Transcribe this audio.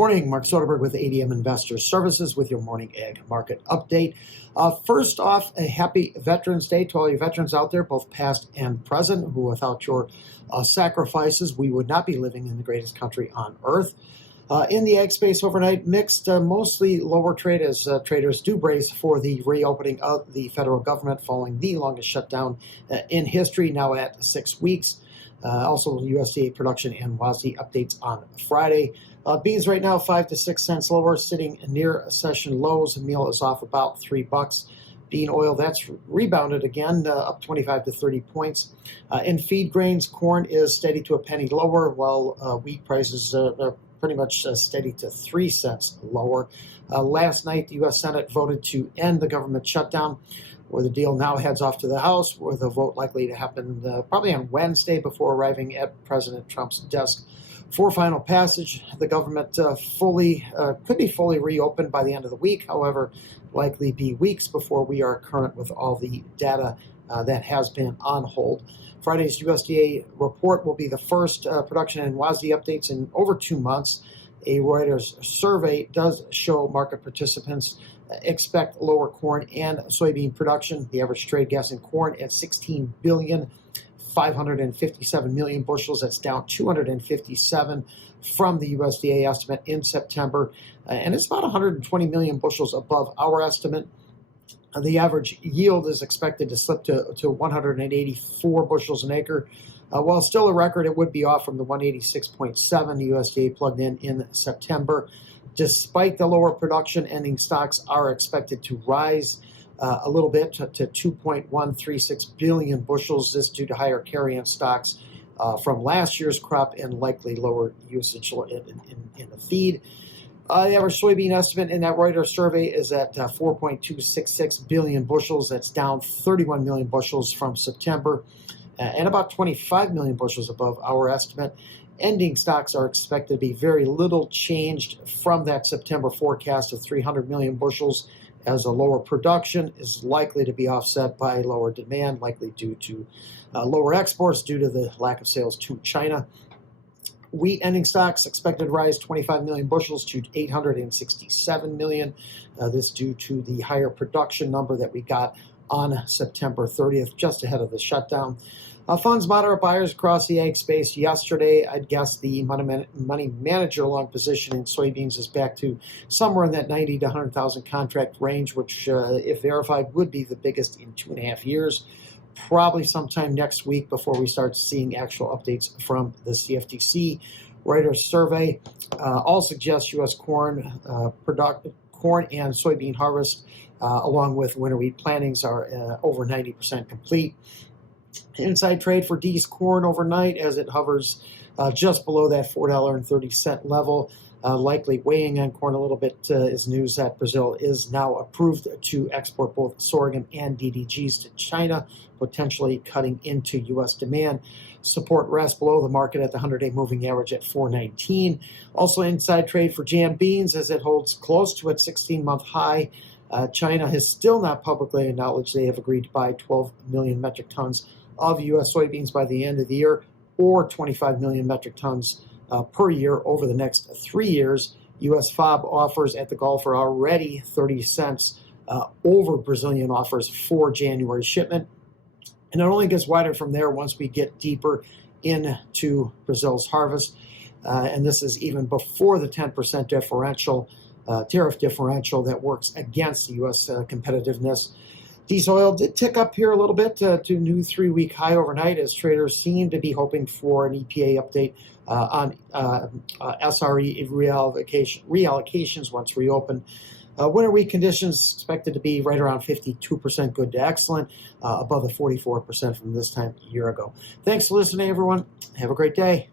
morning, Mark Soderberg with ADM Investor Services with your morning ag market update. First off, a happy Veterans Day to all you veterans out there, both past and present, who without your sacrifices, we would not be living in the greatest country on earth. In the ag space overnight, mixed, mostly lower trade as traders do brace for the reopening of the federal government following the longest shutdown in history, now at 6 weeks. Also, USDA production and WASDE updates on Friday. Beans right now 5 to 6 cents lower, sitting near session lows. Meal is off about $3. Bean oil, that's rebounded again, up 25 to 30 points. In feed grains, corn is steady to a penny lower, while wheat prices are pretty much steady to 3 cents lower. Last night, the U.S. Senate voted to end the government shutdown, where the deal now heads off to the House, with a vote likely to happen probably on Wednesday before arriving at President Trump's desk for final passage. The government could be fully reopened by the end of the week, however, likely be weeks before we are current with all the data that has been on hold. Friday's USDA report will be the first production and WASDE updates in over 2 months. A Reuters survey does show market participants expect lower corn and soybean production. The average trade guessing corn at 16,557 million bushels. That's down 257 from the USDA estimate in September, and it's about 120 million bushels above our estimate. The average yield is expected to slip to 184 bushels an acre. While still a record, it would be off from the 186.7 the USDA plugged in September. Despite the lower production, ending stocks are expected to rise a little bit to 2.136 billion bushels. This due to higher carry-in stocks from last year's crop and likely lower usage in the feed. The average soybean estimate in that Reuters survey is at 4.266 billion bushels. That's down 31 million bushels from September and about 25 million bushels above our estimate. Ending stocks are expected to be very little changed from that September forecast of 300 million bushels, as a lower production is likely to be offset by lower demand, likely due to lower exports due to the lack of sales to China. Wheat ending stocks expected to rise 25 million bushels to 867 million. This due to the higher production number that we got on September 30th, just ahead of the shutdown. Funds moderate buyers across the ag space yesterday. I'd guess the money manager long position in soybeans is back to somewhere in that 90 to 100,000 contract range, which, if verified, would be the biggest in 2.5 years. Probably sometime next week before we start seeing actual updates from the CFTC. Reuters survey all suggests U.S. corn and soybean harvest, along with winter wheat plantings, are over 90% complete. Inside trade for D's corn overnight as it hovers just below that $4.30 level. Likely weighing on corn a little bit is news that Brazil is now approved to export both sorghum and DDGs to China, potentially cutting into U.S. demand. Support rests below the market at the 100-day moving average at 419. Also inside trade for jam beans as it holds close to its 16-month high. China has still not publicly acknowledged they have agreed to buy 12 million metric tons of U.S. soybeans by the end of the year, or 25 million metric tons per year over the next 3 years. U.S. FOB offers at the Gulf are already 30 cents over Brazilian offers for January shipment. And it only gets wider from there once we get deeper into Brazil's harvest. And this is even before the 10% differential, tariff differential that works against the U.S. competitiveness. Diesel oil did tick up here a little bit to a new 3-week high overnight, as traders seem to be hoping for an EPA update on SRE reallocations once reopened. Winter wheat conditions expected to be right around 52% good to excellent, above the 44% from this time a year ago. Thanks for listening, everyone. Have a great day.